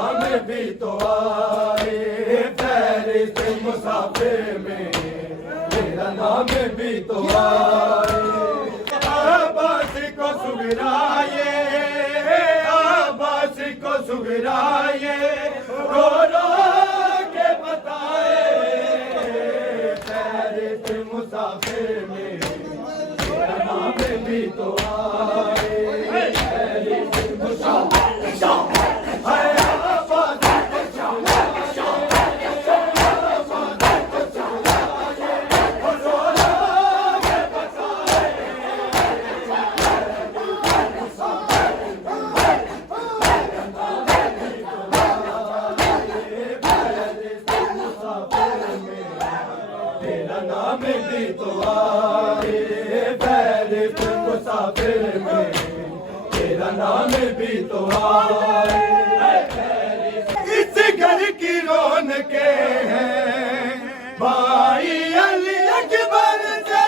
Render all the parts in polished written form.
नाम भी तो आए फहरिस्त मुसाफिर में, तेरा नाम भी तो आए। आबास को सुगराए, आबास को सुगराए, रो रो के बताए फहरिस्त मुसाफिर में, तेरा नाम भी तो आए फहरिस्त मुसाफिर। नाम भी तो आए फहरिस्त मुसाफिर में, तेरा नाम भी तो आए। इस घर की रौनकें हैं भाई अली अकबर से,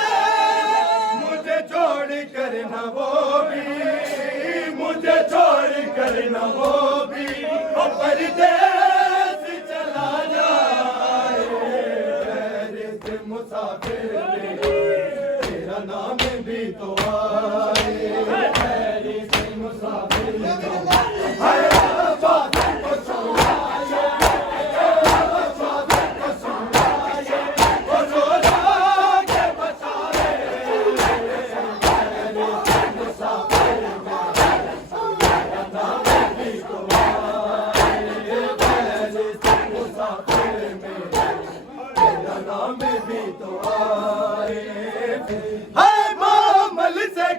मुझे छोड़ कर न वो भी, मुझे छोड़ कर न वो भी परदेस चला जाए फहरिस्त मुसाफिर में, तेरा नाम भी तो आए फहरिस्त मुसाफिर में।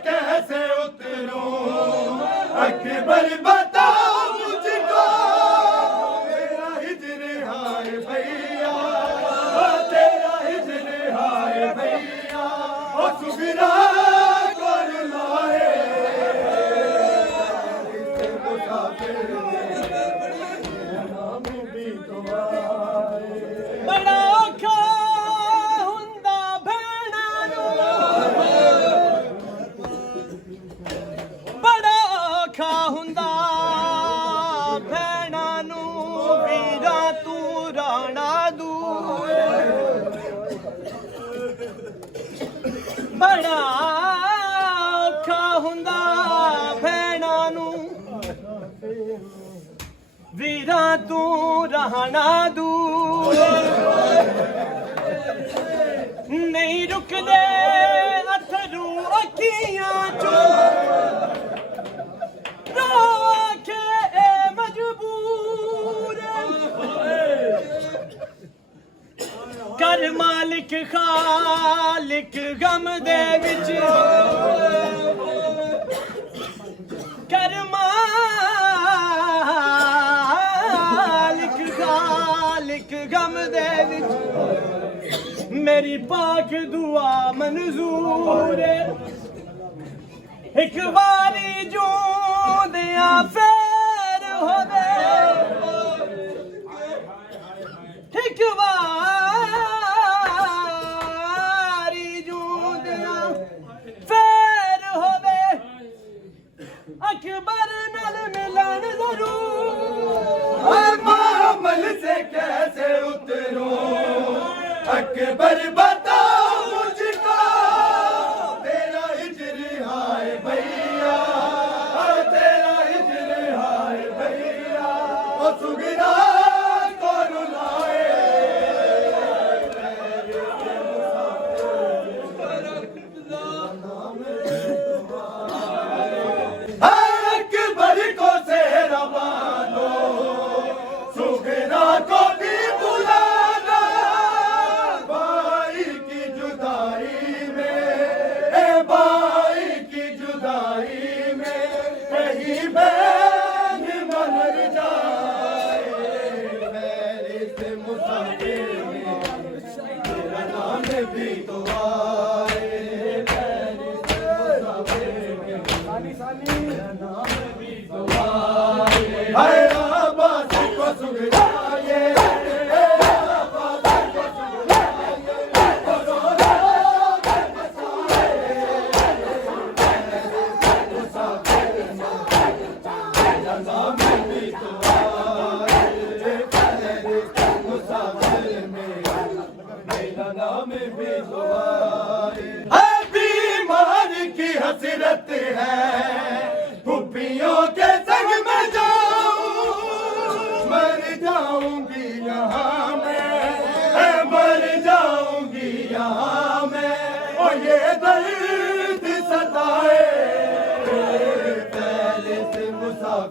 कैसे उतरूं अकबर बताओ मुझको, तेरा हिजर हाय भैया, तेरा हिजर हाय भैया, ओ सुगरा को रुलाए मुसाफिर में, तेरा नाम भी तो आए। बड़ा औखा हुंदा भेणा नूं, बड़ा औखा हुंदा भेणा नूं, वीरा तू राणा दूर, बड़ा औखा हुंदा भेणा नूं, वीरा तू राणा दूर, नहीं रुकदे अथरू अखियां चों, राखे ए मजबूर, कर मालिक खालिक गम दे विच, कर मालिक खालिक गम दे विच, मेरी पाक दुआ मंजूर, एक बारी जो दिया फेर होवे, एक बारी जो दिया फेर होवे, अकबर नाल मिलन जरूर। मामल से कैसे उतरूं अकबर बताओ मुझको, तेरा हिजर हाय भैया, तेरा हिजर हाय भैया, ओ सुगरा को रुलाए अकबर को सेहरा बांधो, सुगरा को भी बुलाना, भाई की जुदाई में, भाई की जुदाई में, कहीं बहन मर जाए फहरिस्त मुसाफिर में, तेरा नाम भी तो आए फहरिस्त मुसाफिर में, तेरा नाम भी तो आए। आबास को सुगराए, आबास को सुगराए, रो रो के बसाए फहरिस्त मुसाफिर में, तेरा नाम भी तो आए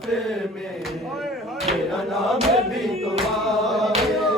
लिफाफे में, मेरा नाम भी तो आए।